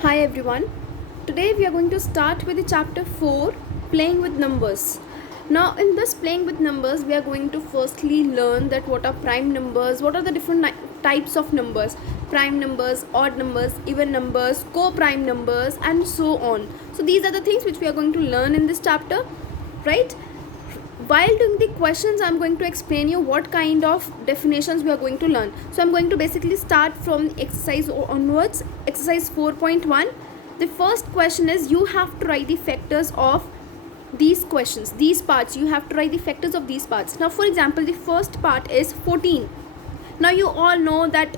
Hi everyone. Today we are going to start with the chapter 4, playing with numbers. Now in this playing with numbers we are going to firstly learn that what are prime numbers, what are the different types of numbers, prime numbers, odd numbers, even numbers, co-prime numbers and so on. So these are the things which we are going to learn in this chapter, right? While doing the questions, I'm going to explain you what kind of definitions we are going to learn. So I'm going to basically start from exercise onwards. Exercise 4.1. The first question is you have to write the factors of these questions, these parts. You have to write the factors of these parts. Now for example, the first part is 14. Now you all know that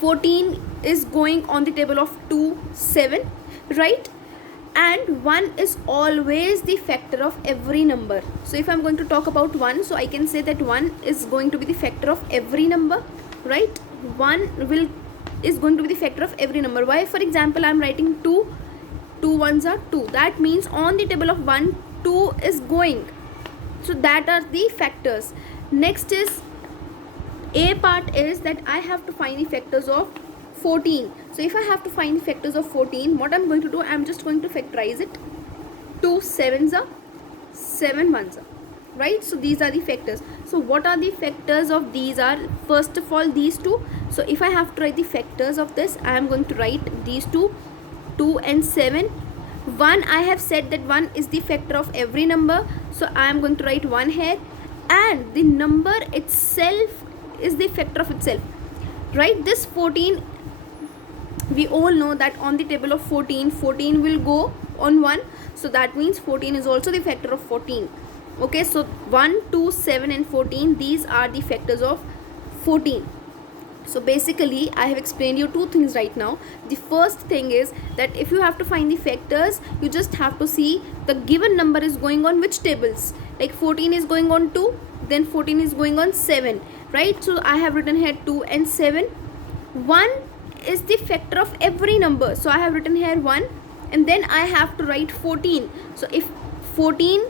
14 is going on the table of 2, 7, right? And 1 is always the factor of every number. So if I'm going to talk about 1, so I can say that 1 is going to be the factor of every number, right? 1 is going to be the factor of every number. Why? For example, I'm writing 2, 2 ones are 2. That means on the table of 1, 2 is going. So that are the factors. Next is A part is that I have to find the factors of 14. So if I have to find the factors of 14, what I'm going to do, I'm just going to factorize it. 2 sevens are, 7 ones are, right? So these are the factors. So what are the factors of these are, first of all, these two. So if I have to write the factors of this, I am going to write these two, 2 and 7. 1, I have said that 1 is the factor of every number. So I am going to write 1 here. And the number itself is the factor of itself, right? This 14, we all know that on the table of 14, 14 will go on 1. So that means 14 is also the factor of 14. Okay, so 1, 2, 7 and 14, these are the factors of 14. So basically I have explained you two things right now. The first thing is that if you have to find the factors, you just have to see the given number is going on which tables. Like 14 is going on 2, then 14 is going on 7, right? So I have written here 2 and 7. 1 is the factor of every number, so I have written here 1, and then I have to write 14. So if 14,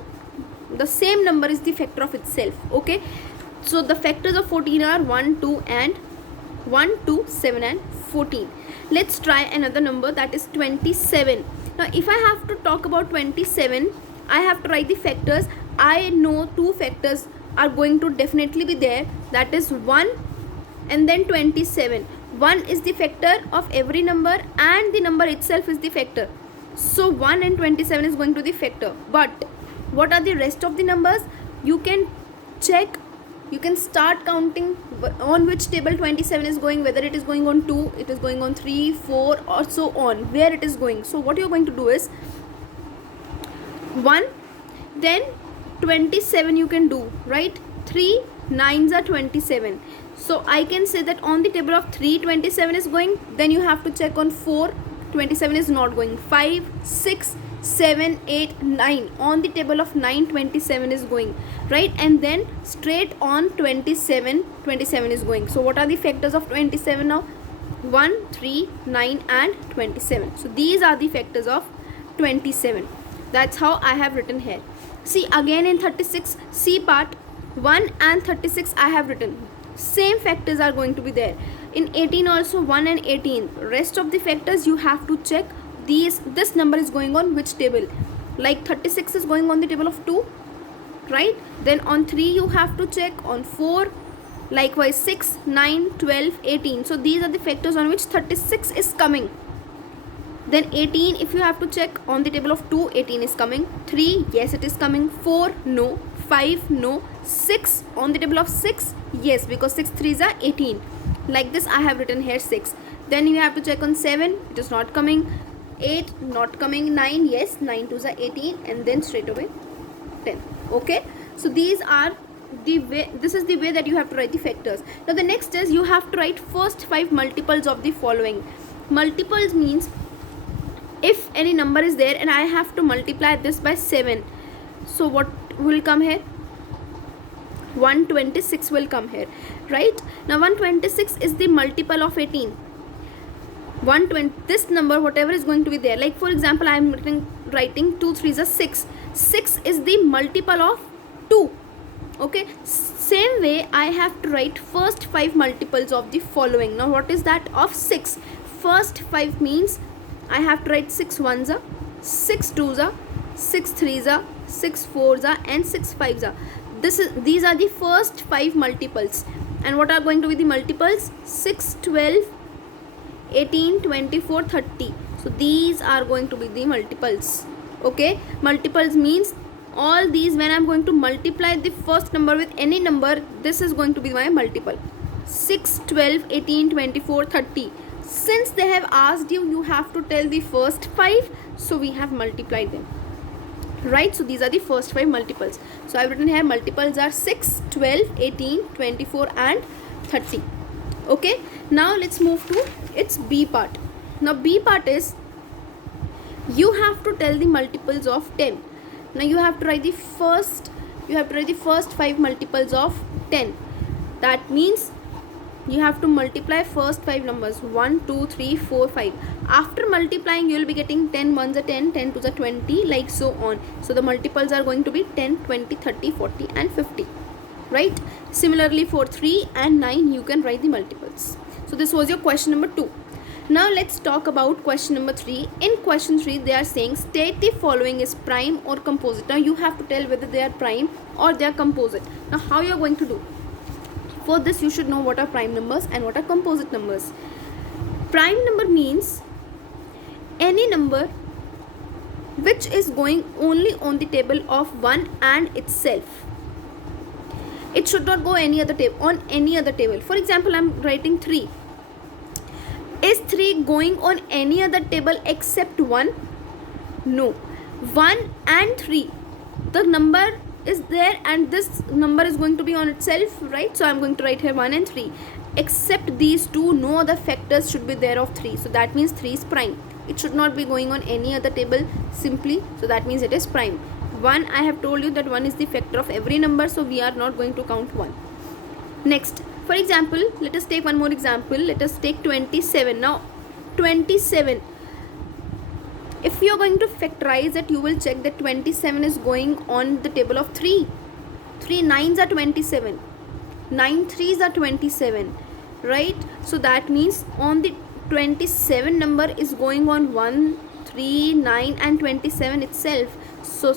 the same number is the factor of itself. Okay, so the factors of 14 are 1, 2 and 1, 2, 7 and 14. Let's try another number, that is 27. Now if I have to talk about 27, I have to write the factors. I know two factors are going to definitely be there, that is 1 and then 27. 1 is the factor of every number and the number itself is the factor. So 1 and 27 is going to the factor. But what are the rest of the numbers? You can check, you can start counting on which table 27 is going, whether it is going on 2, it is going on 3, 4 or so on, where it is going. So what you're going to do is 1, then 27 you can do, right? 3 9s are 27. So I can say that on the table of 3, 27 is going. Then you have to check on 4, 27 is not going. 5, 6, 7, 8, 9. On the table of 9, 27 is going, right? And then straight on 27, 27 is going. So what are the factors of 27 now? 1, 3, 9 and 27. So these are the factors of 27. That's how I have written here. See again in 36, C part, 1 and 36 I have written. Same factors are going to be there. In 18 also 1 and 18. Rest of the factors you have to check this number is going on which table. Like 36 is going on the table of 2, right? Then on 3 you have to check, on 4, likewise 6, 9, 12, 18. So these are the factors on which 36 is coming. Then 18, if you have to check on the table of 2, 18 is coming. 3, yes it is coming. 4, no. 5, no. 6, on the table of 6, yes, because 6 3s are 18. Like this I have written here 6. Then you have to check on 7, it is not coming. 8, not coming. 9, yes, 9 2s are 18, and then straight away 10. Okay, so these are the way, this is the way that you have to write the factors. Now the next is you have to write first 5 multiples of the following. Multiples means if any number is there and I have to multiply this by 7, so what will come here? 126 will come here, right? Now 126 is the multiple of 18. 120, this number whatever is going to be there, like for example I am writing 2 3s are 6. 6 is the multiple of 2. Okay, same way I have to write first 5 multiples of the following. Now what is that of 6? First 5 means I have to write 6 ones are, 6 twos are, 6 threes are, 6 fours are, and 6 fives are. These are the first 5 multiples. And what are going to be the multiples? 6, 12, 18, 24, 30. So these are going to be the multiples. Okay, multiples means all these, when I'm going to multiply the first number with any number, this is going to be my multiple. 6, 12, 18, 24, 30. Since they have asked you, you have to tell the first 5, so we have multiplied them, right? So these are the first 5 multiples. So I've written here multiples are 6, 12, 18, 24 and 30. Okay, now let's move to its B part. Now B part is, you have to tell the multiples of 10. Now you have to write the first 5 multiples of 10. That means you have to multiply first 5 numbers, 1, 2, 3, 4, 5. After multiplying, you will be getting 10 ones are 10, 10 twos are 20, like so on. So the multiples are going to be 10, 20, 30, 40 and 50, right? Similarly for 3 and 9, you can write the multiples. So this was your question number 2. Now let's talk about question number 3. In question 3, they are saying state the following is prime or composite. Now you have to tell whether they are prime or they are composite. Now how you are going to do? For this, you should know what are prime numbers and what are composite numbers. Prime number means any number which is going only on the table of 1 and itself. It should not go any other on any other table. For example, I am writing 3. Is 3 going on any other table except 1? No. 1 and 3. The number is there and this number is going to be on itself, right? So I'm going to write here 1 and 3. Except these two, no other factors should be there of 3. So that means 3 is prime. It should not be going on any other table simply. So that means it is prime. 1, I have told you that 1 is the factor of every number. So we are not going to count 1. Next, for example, let us take one more example. Let us take 27. Now 27. If you are going to factorize it, you will check that 27 is going on the table of 3. 3 9s are 27. 9 3s are 27. Right? So that means on the 27 number is going on 1, 3, 9 and 27 itself. So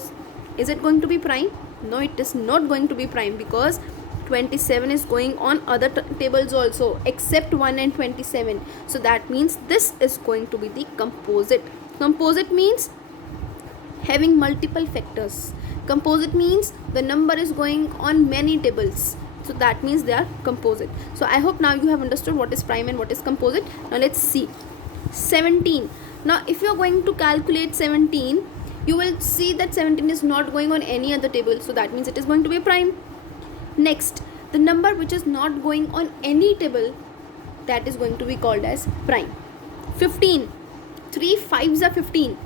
is it going to be prime? No, it is not going to be prime because 27 is going on other tables also except 1 and 27. So that means this is going to be the composite. Composite means having multiple factors. Composite means the number is going on many tables. So that means they are composite. So I hope now you have understood what is prime and what is composite. Now let's see. 17. Now if you are going to calculate 17, you will see that 17 is not going on any other table. So that means it is going to be prime. Next, the number which is not going on any table, that is going to be called as prime. 15. 3 5s are 15.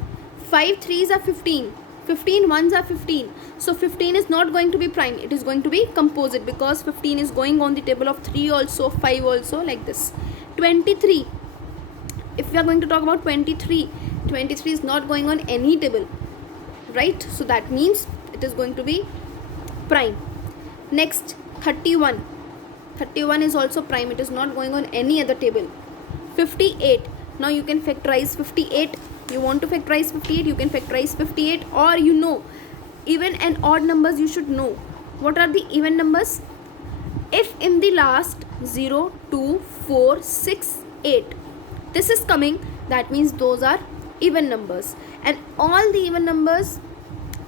5 3s are 15. 15 1s are 15. So 15 is not going to be prime. It is going to be composite because 15 is going on the table of 3 also, 5 also, like this. 23. If we are going to talk about 23, 23 is not going on any table, right? So that means it is going to be prime. Next, 31. 31 is also prime. It is not going on any other table. 58. Now you can factorize 58. You want to factorize 58, you can factorize 58, or you know, even and odd numbers you should know. What are the even numbers? If in the last 0, 2, 4, 6, 8, this is coming, that means those are even numbers. And all the even numbers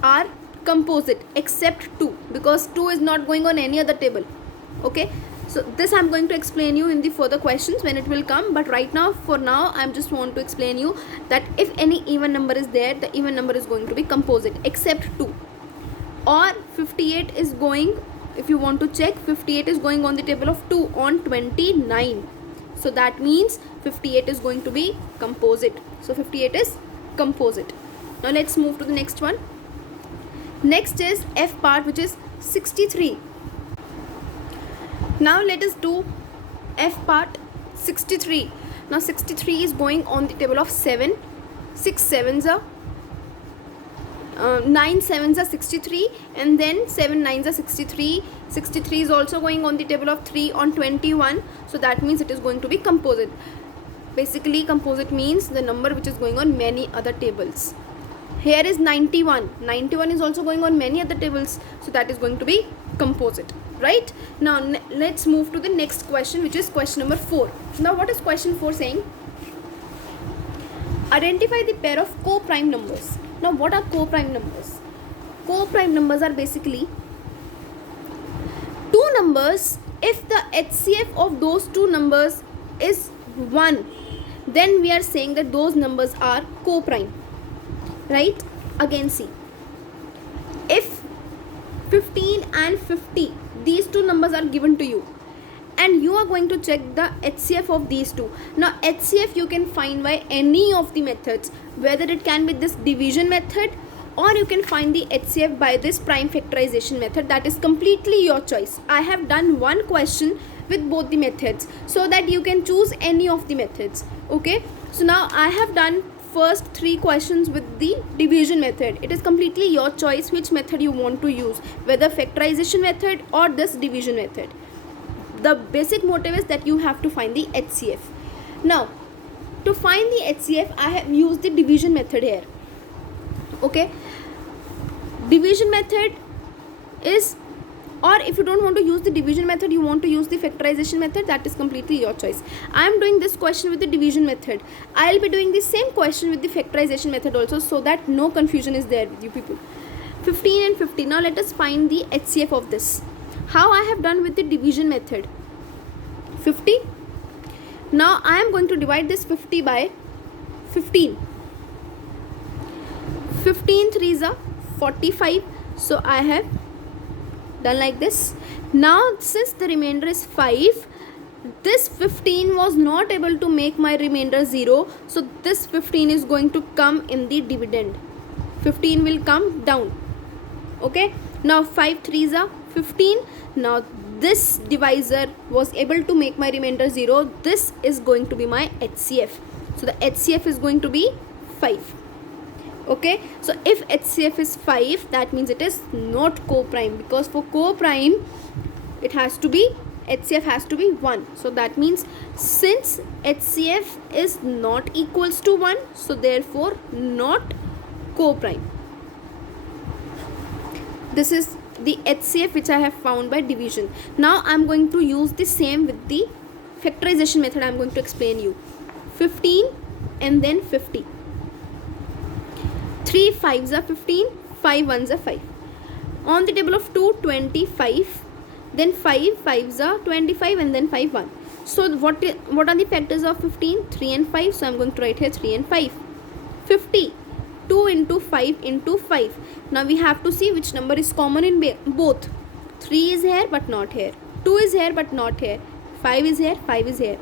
are composite except 2 because 2 is not going on any other table. Okay. So this I am going to explain you in the further questions when it will come, but right now, for now, I just want to explain you that if any even number is there, the even number is going to be composite except 2. Or 58 is going, if you want to check, 58 is going on the table of 2 on 29. So that means 58 is going to be composite. So 58 is composite. Now let's move to the next one. Next is F part, which is 63. Now let us do F part 63. Now 63 is going on the table of 7. 6 7s are 9 7s are 63, and then 7 9s are 63. 63 is also going on the table of 3 on 21. So that means it is going to be composite. Basically, composite means the number which is going on many other tables. Here is 91. 91 is also going on many other tables. So that is going to be composite. Right? Now let's move to the next question, which is question number 4. Now what is question 4 saying? Identify the pair of co-prime numbers. Now what are co-prime numbers? Co-prime numbers are basically two numbers. If the HCF of those two numbers is 1, then we are saying that those numbers are co-prime. Right? Again, see, if 15 and 50, these two numbers are given to you, and you are going to check the HCF of these two. Now HCF you can find by any of the methods, whether it can be this division method, or you can find the HCF by this prime factorization method. That is completely your choice. I have done one question with both the methods, so that you can choose any of the methods. Okay, so now I have done first 3 questions with the division method. It is completely your choice which method you want to use, whether factorization method or this division method. The basic motive is that you have to find the HCF. Now to find the HCF, I have used the division method here. Okay, division method is, or if you don't want to use the division method, you want to use the factorization method, that is completely your choice. I am doing this question with the division method. I will be doing the same question with the factorization method also, so that no confusion is there with you people. 15 and 50. Now let us find the HCF of this. How I have done with the division method? 50. Now I am going to divide this 50 by 15. 15 3s are 45. So I have done like this. Now since the remainder is 5, this 15 was not able to make my remainder 0. So this 15 is going to come in the dividend. 15 will come down. Okay. Now 5 3s are 15. Now this divisor was able to make my remainder 0. This is going to be my HCF. So the HCF is going to be 5. Okay, so if HCF is 5, that means it is not co-prime, because for co-prime it has to be, HCF has to be 1. So that means since HCF is not equals to 1, so therefore not co-prime. This is the HCF which I have found by division. Now I am going to use the same with the factorization method. I am going to explain you. 15 and then 50. 3 5s are 15, 5 1s are 5. On the table of 2, 25, then 5 5s are 25, and then 5 1. So what are the factors of 15? 3 and 5. So I am going to write here 3 and 5. 50, 2 into 5 into 5. Now we have to see which number is common in both. 3 is here but not here. 2 is here but not here. 5 is here, 5 is here.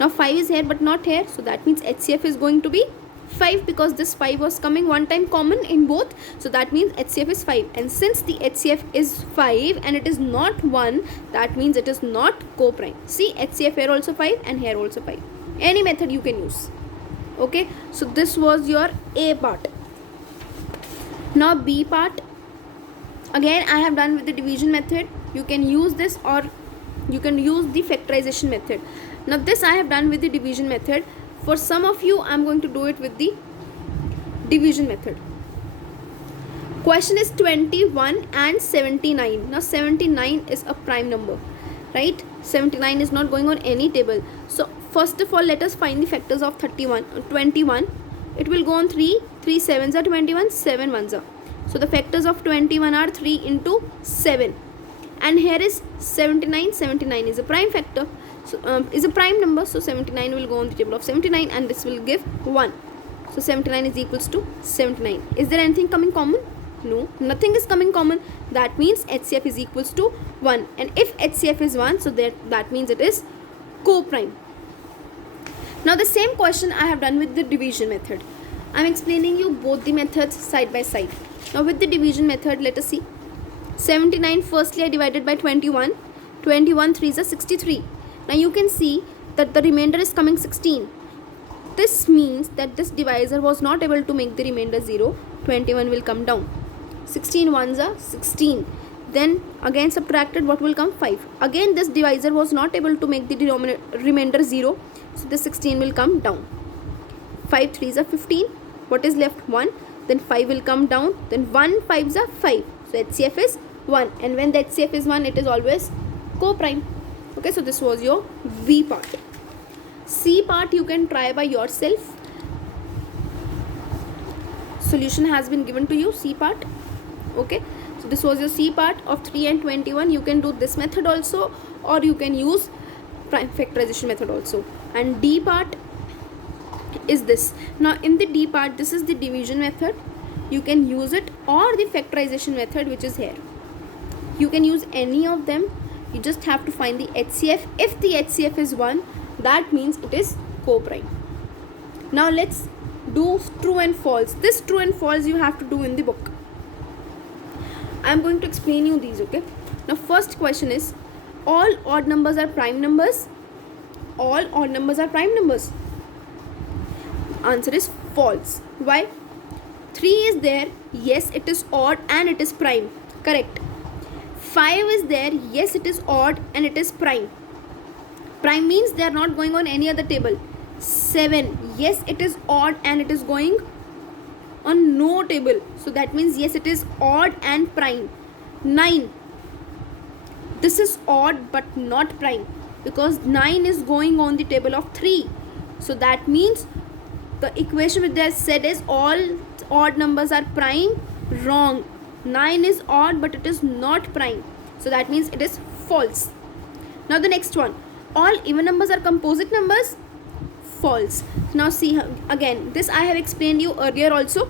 Now 5 is here but not here. So that means HCF is going to be 5, because this 5 was coming one time common in both. So that means HCF is 5. And since the HCF is 5 and it is not 1, that means it is not co-prime. See, HCF here also 5 and here also 5. Any method you can use. Okay, so this was your A part. Now B part. Again I have done with the division method. You can use this, or you can use the factorization method. Now this I have done with the division method. For some of you, I am going to do it with the division method. Question is 21 and 79. Now 79 is a prime number, right? 79 is not going on any table. So first of all, let us find the factors of 21. It will go on 3. 3 7s are 21, 7 1s are. So the factors of 21 are 3 into 7. And here is 79. 79 is a prime factor. So, is a prime number, so 79 will go on the table of 79, and this will give 1. So 79 is equals to 79. Is there anything coming common? No, nothing is coming common. That means HCF is equals to 1. And if HCF is 1, so that means it is co-prime. Now the same question I have done with the division method. I am explaining you both the methods side by side. Now with the division method, let us see. 79 firstly I divided by 21. 21 3s are 63. Now you can see that the remainder is coming 16. This means that this divisor was not able to make the remainder 0. 21 will come down. 16 1s are 16. Then again subtracted, what will come? 5. Again this divisor was not able to make the remainder 0. So this 16 will come down. 5 3s are 15. What is left? 1. Then 5 will come down. Then 1 5s are 5. So HCF is 1. And when the HCF is 1, it is always co-prime. Okay, so this was your V part. C part you can try by yourself. Solution has been given to you, C part. Okay, so this was your C part of 3 and 21. You can do this method also, or you can use prime factorization method also. And D part is this. Now in the D part, this is the division method. You can use it, or the factorization method, which is here. You can use any of them. You just have to find the HCF. If the HCF is 1, that means it is co-prime. Now let's do true and false. This true and false you have to do in the book. I am going to explain you these, okay? Now first question is, all odd numbers are prime numbers? All odd numbers are prime numbers? Answer is false. Why? 3 is there, yes it is odd and it is prime. Correct. 5 is there, yes it is odd and it is prime. Prime means they are not going on any other table. 7, yes it is odd and it is going on no table. So that means yes it is odd and prime. 9, this is odd but not prime, because 9 is going on the table of 3. So that means the equation which they have said is all odd numbers are prime. Wrong. 9 is odd but it is not prime. So that means it is false. Now the next one. All even numbers are composite numbers? False. Now see again. This I have explained you earlier also.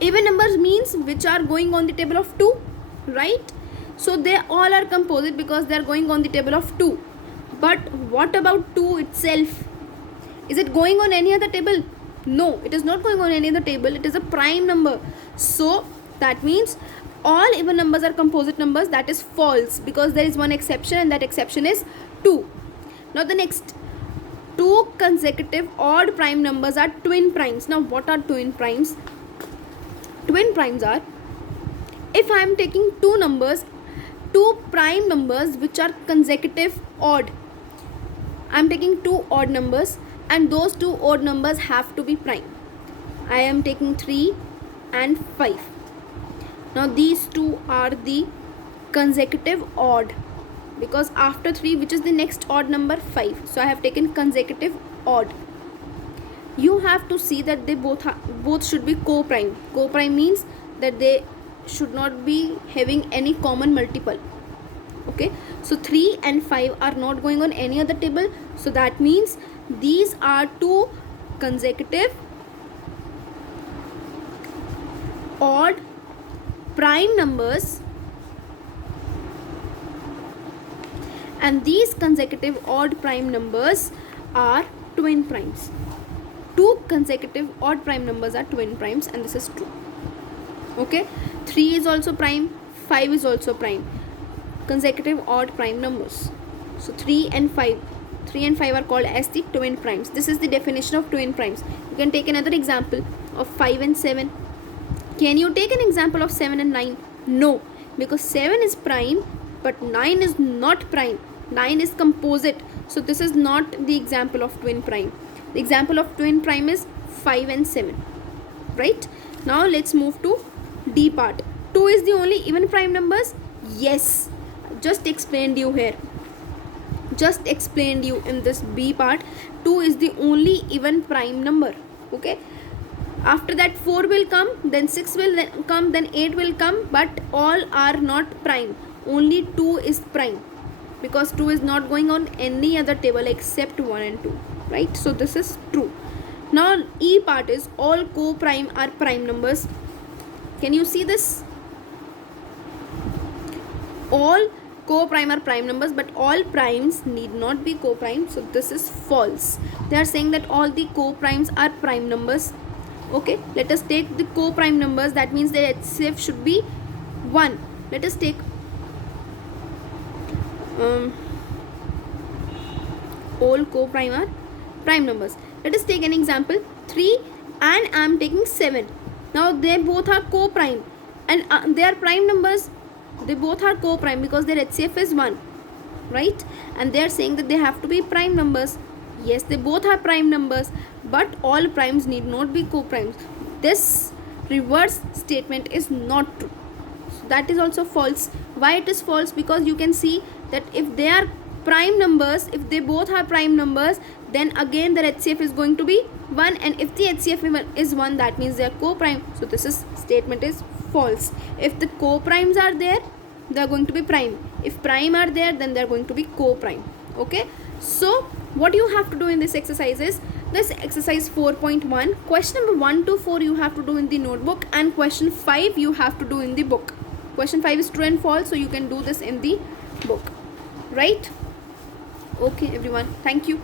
Even numbers means which are going on the table of 2. Right? So they all are composite because they are going on the table of 2. But what about 2 itself? Is it going on any other table? No, it is not going on any other table. It is a prime number. So that means all even numbers are composite numbers. That is false, because there is one exception, and that exception is 2. Now the next. 2 consecutive odd prime numbers are twin primes. Now what are twin primes? Twin primes are, if I am taking two numbers, two prime numbers which are consecutive odd. I am taking two odd numbers, and those two odd numbers have to be prime. I am taking 3 and 5. Now these two are the consecutive odd, because after 3, which is the next odd number? 5. So I have taken consecutive odd. You have to see that they both should be co-prime. Co-prime means that they should not be having any common multiple. Okay, so 3 and 5 are not going on any other table. So that means these are two consecutive odd prime numbers, and these consecutive odd prime numbers are twin primes. Two consecutive odd prime numbers are twin primes, and this is true. Okay, 3 is also prime, 5 is also prime. Consecutive odd prime numbers. So 3 and 5 are called as the twin primes. This is the definition of twin primes. You can take another example of 5 and 7. Can you take an example of 7 and 9? No, because 7 is prime but 9 is not prime. 9 is composite. So this is not the example of twin prime. The example of twin prime is 5 and 7. Right? Now let's move to D part. 2 is the only even prime numbers? Yes. Just explained you here. Just explained you in this B part. 2 is the only even prime number. Okay. After that 4 will come, then 6 will come, then 8 will come, but all are not prime. Only 2 is prime, because 2 is not going on any other table except 1 and 2. Right? So this is true. Now E part is all co-prime are prime numbers. Can you see this? All co-prime are prime numbers, but all primes need not be co-prime. So this is false. They are saying that all the co-primes are prime numbers. Okay, let us take the co-prime numbers. That means the HCF should be 1. Let us take all co-prime are prime numbers. Let us take an example. 3 and I am taking 7. Now they both are co-prime, and they are prime numbers. They both are co-prime because their HCF is 1. Right? And they are saying that they have to be prime numbers. Yes, they both are prime numbers, but all primes need not be co-primes. This reverse statement is not true. So that is also false. Why it is false? Because you can see that if they are prime numbers, if they both are prime numbers, then again their HCF is going to be 1, and if the HCF is 1, that means they are co-prime. So this statement is false. If the co-primes are there, they are going to be prime. If prime are there, then they are going to be co-prime. Okay, so what you have to do in this exercise is this exercise 4.1, question number 1 to 4 you have to do in the notebook, and question 5 you have to do in the book. Question 5 is true and false, so you can do this in the book, right? Okay everyone, thank you.